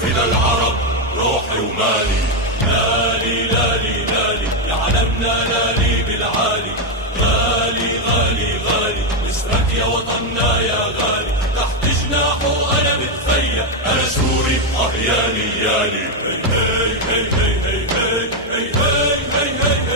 فينا العرب روحي ومالي، لالي لالي لالي يا علمنا لالي بالعالي، غالي غالي غالي اسمك يا وطننا يا غالي، تحت جناحه انا متفيا، انا سوري يالي يالي. هي هي هي هي هي هي هي هي هي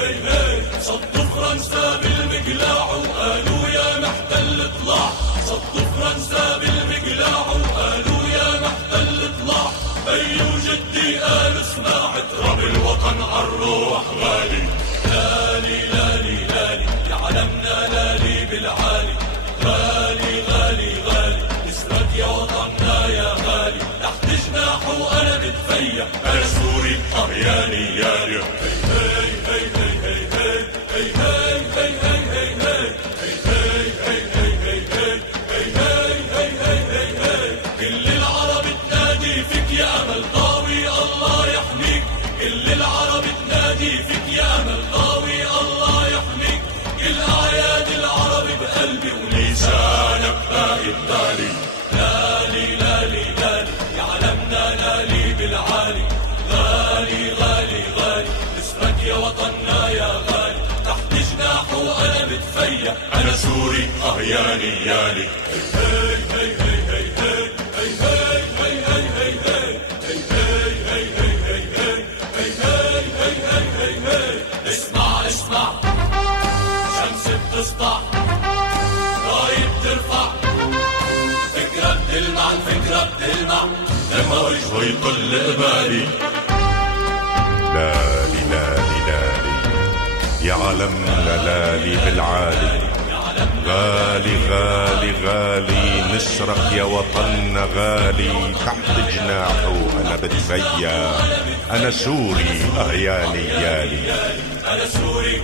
هي صدوا فرنسا بالمقلاع وقالوا يا محتل اطلع، صدوا فرنسا بالمقلاع وقالوا يا محتل اطلع، بي وجدي قالوا اسمع تراب الوطن عالروح غالي، لالي لالي لالي يا علمنا لالي بالعالي، غالي غالي غالي اسمك يا وطننا يا غالي، تحت جناحه انا متفيا، انا سوري يالي يالي. كل العرب تنادي فيك يا امل ضاوي الله يحميك، كل العرب تنادي فيك يا امل ضاوي الله يحميك، كل اعياد العرب بقلبي ولسانك قائد تالي، لالي لالي لالي يا علمنا لالي بالعالي، غالي غالي غالي اسمك يا وطننا يا غالي، تحت جناحه انا متفيا، انا سوري يالي يالي. اسمع اسمع شمس بتسطع، راية بترفع، فكرة بتلمع الفكرة بتلمع، لما وجهه يطل قبالي، لالي لالي لالي يا علمنا لالي بالعالي، غالي غالي غالي نسرك يا وطننا غالي، تحت جناحه أنا بتفيا، أنا سوري يالي يالي. أنا سوري